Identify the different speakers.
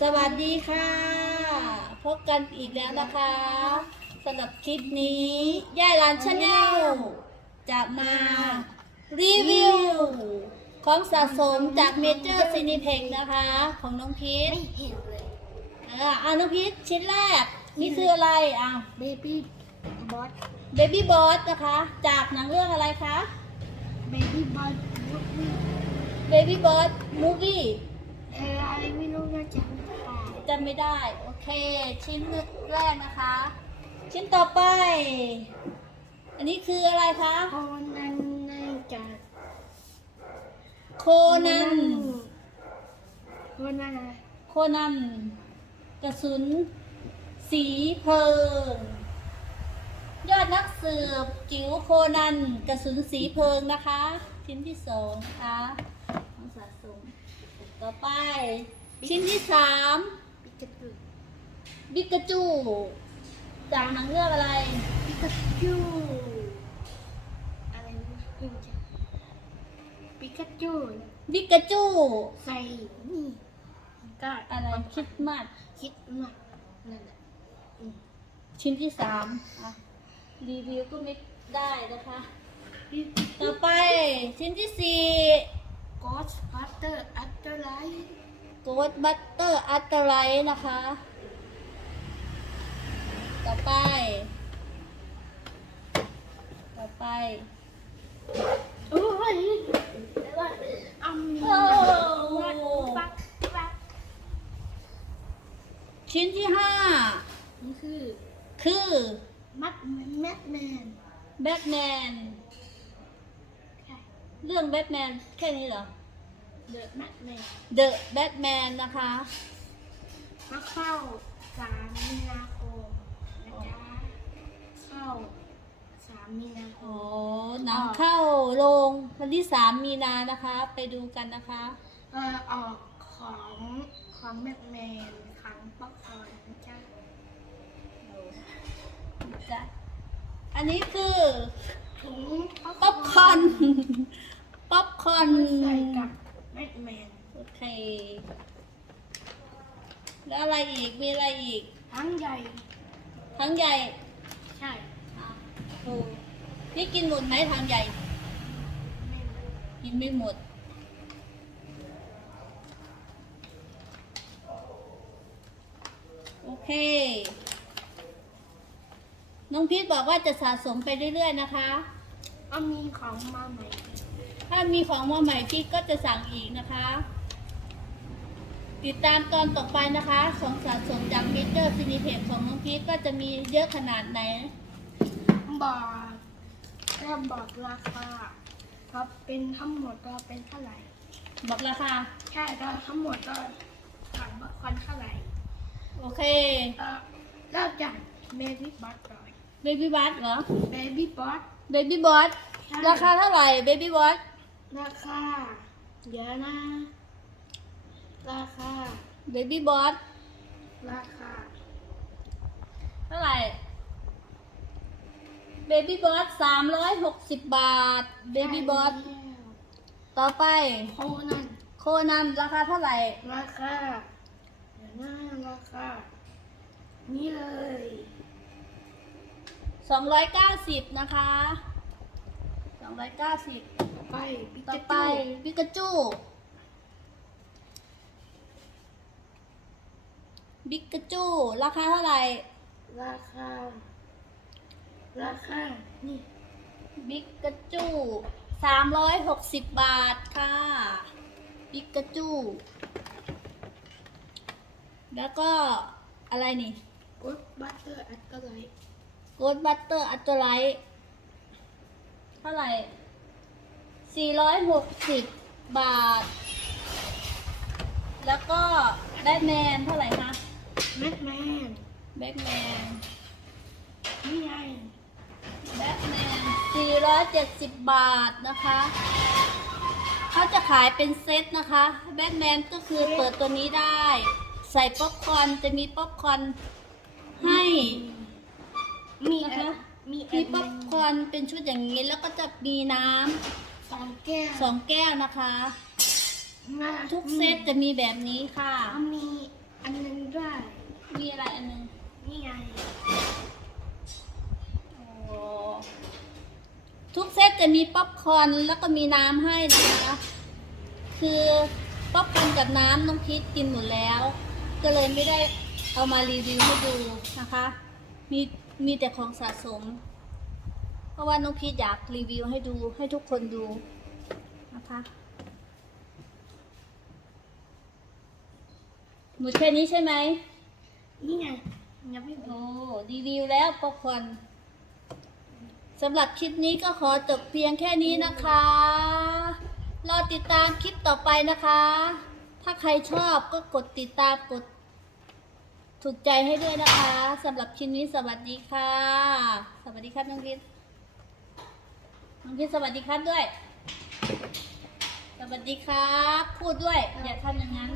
Speaker 1: สวัสดีค่ะ พบกันอีกแล้วนะคะสำหรับคลิปนี้ย่ายร้านชาแนลจะมารีวิวของสะสมจากเมเจอร์ซีนิเพ็กนะคะ ของน้องพีท
Speaker 2: ไม่เห็นเลย
Speaker 1: เอออ่าน้องพีทชิ้นแรกนี่คืออะไรอะ
Speaker 2: เบบี้บอส
Speaker 1: เบบี้บอสนะคะ จากหนังเรื่องอะไรคะ
Speaker 2: เบบี้บอส
Speaker 1: เบบี้บอสมูวี่
Speaker 2: เอออะไรไม่รู้น่าจะไม่ได้
Speaker 1: จำไม่ได้ โอเค ชิ้นแรกนะคะ ชิ้นต่อไป อันนี้คืออะไรคะ
Speaker 2: โคนันน่าจะ
Speaker 1: โคนัน
Speaker 2: โคนันอะไร
Speaker 1: โคนัน กระสุน สีเพลิง ยอดนักสืบจิ๋วโคนัน กระสุนสีเพลิงนะคะ ชิ้นที่สองนะคะของสะสม ต่อไป ชิ้นที่สาม
Speaker 2: ปิกาจู
Speaker 1: บิกาจูจากหนังเรื่องอะไร
Speaker 2: ปิกาจูอะไรไม่รู้จักปิกาจู
Speaker 1: บิกาจู
Speaker 2: ใส่นี่ก็
Speaker 1: อะไรคิดมาก
Speaker 2: คิดมากนั่นแหละอืม
Speaker 1: ชิ้นที่สามอะรีวิวก็ไม่ได้นะคะ ต่อไปชิ้นที่สี่
Speaker 2: กอสบัตเตอร์อัลตร้าไลท์
Speaker 1: โกดบัตเตอร์อัลตไรนะคะ ต่อไป ต่อไป
Speaker 2: โอ้ยแล้วว่าอัม
Speaker 1: โอ้
Speaker 2: วัดฟักฟัก
Speaker 1: ชิ้นที่ห้า
Speaker 2: นี่คือ
Speaker 1: คือ
Speaker 2: มัดแมทแมน
Speaker 1: แบทแมน
Speaker 2: ใช่
Speaker 1: เรื่องแบทแมนแค่นี้เหรอ
Speaker 2: เดอะแมทแมน
Speaker 1: The Batman นะคะ
Speaker 2: มาเข้าสามมีนาคมนะจ๊ะเข้าสามมีนาค
Speaker 1: โอ้
Speaker 2: ม
Speaker 1: หนังเข้าโรงวันที่สามมีนานะคะ ไปดูกันนะคะ
Speaker 2: เออออกของของแมทแมนครั้งป๊อปคอร์นนะจ๊ะ
Speaker 1: จ้ะอันนี้คือ
Speaker 2: ถุง
Speaker 1: ป๊อปคอร์นป๊อป คอร์น
Speaker 2: ใส่กับแมทแมน
Speaker 1: โอเค แล้วอะไรอีก มีอะไรอีก
Speaker 2: ทั้งใหญ่
Speaker 1: ทั้งใหญ่
Speaker 2: ใช่
Speaker 1: อะโอ้นี่กินหมดไหมทางใหญ่
Speaker 2: ไม่รู้
Speaker 1: กินไม่หมด โอเค น้องพีทบอกว่าจะสะสมไปเรื่อยๆนะคะ
Speaker 2: ก็มีของมาใหม่
Speaker 1: ถ้ามีของมาใหม่พีทก็จะสั่งอีกนะคะ ติดตามตอนต่อไปนะคะของสะสมจากเมเจอร์ซินิเพจของน้องพีทก็จะมีเยอะขนาดไหน
Speaker 2: บอกก็บอกราคาครับเป็นทั้งหมดก็เป็นเท่าไหร่
Speaker 1: บอกราคา
Speaker 2: ใช่ก็ทั้งหมดก็ถามว่าคนเท่าไหร่
Speaker 1: โอเค
Speaker 2: เอ่อเริ่มจากเบบี้บอสก่อน
Speaker 1: เบบี้บัสเหรอ
Speaker 2: เบบี้บอส
Speaker 1: เบบี้บอสราคาเท่าไหร่เบบี้บอส
Speaker 2: ราคา เดี๋ยวนะ ราคา
Speaker 1: เบบี้บอส
Speaker 2: ราคา
Speaker 1: เท่าไหร่ เบบี้บอสสามร้อยหกสิบบาท เบบี้บอส ต่อไป
Speaker 2: โคนัน
Speaker 1: โคนันราคาเท่าไหร่
Speaker 2: ราคา เดี๋ยวนะราคา นี่เลย
Speaker 1: สองร้อยเก้าสิบนะคะสองร้อยเก้าสิบ
Speaker 2: ไปปิ
Speaker 1: ต่อกาไป
Speaker 2: จู
Speaker 1: ปิกาจูบิกาจู ราคาเท่าไหร่
Speaker 2: ราคา ราคา นี่
Speaker 1: บิกาจูสามร้อยหกสิบบาทค่ะบิกาจู แล้วก็อะไรนี่
Speaker 2: กดบัตเตอร์อัตไลท์
Speaker 1: โกดบัตเตอร์อัลตไลท์เท่าไหร่ 460 บาท แล้วก็แบทแมนเท่าไหร่คะ
Speaker 2: แมทแมน
Speaker 1: แบทแมน
Speaker 2: นี่ไง
Speaker 1: แบทแมน470 บาทนะคะ เขาจะขายเป็นเซตนะคะ แบทแมนก็คือเปิดตัวนี้ได้ ใส่ป๊อปคอร์นจะมีป๊อปคอร์นให้
Speaker 2: มี
Speaker 1: นะคะ
Speaker 2: มีแอ
Speaker 1: มี
Speaker 2: ด
Speaker 1: ป๊อปคอร์นเป็นชุดอย่างนี้แล้วก็จะมีน้ำ
Speaker 2: ส องแก้ว
Speaker 1: สองแก้วนะคะ ทุกเซตจะมีแบบนี้ค่ะ
Speaker 2: มีอัน
Speaker 1: นึ
Speaker 2: งด้วย
Speaker 1: มีอะไรอันนึง
Speaker 2: นี่ไง
Speaker 1: ทุกเซตจะมีป๊อปคอนแล้วก็มีน้ำให้นะคะ คือป๊อปคอนกับน้ำน้องพีทกินหมดแล้ว ก็เลยไม่ได้เอามารีวิวให้ดูนะคะ มีมีแต่ของสะสม เพราะว่าน้องพีทอยากรีวิวให้ดูให้ทุกคนดูนะคะหมดแค่นี้ใช่ไหม
Speaker 2: นี่ไงยังไม่พอ
Speaker 1: โอ้รีวิวแล้วป๊อปคอร์นสำหรับคลิปนี้ก็ขอจบเพียงแค่นี้นะคะ รอติดตามคลิปต่อไปนะคะ ถ้าใครชอบก็กดติดตามกด ถูกใจให้ด้วยนะคะสำหรับคลิปนี้สวัสดีค่ะ สวัสดีครับน้องพิษ น้องพิษสวัสดีครับด้วย สวัสดีครับ พูดด้วย อย่าทำอย่างนั้น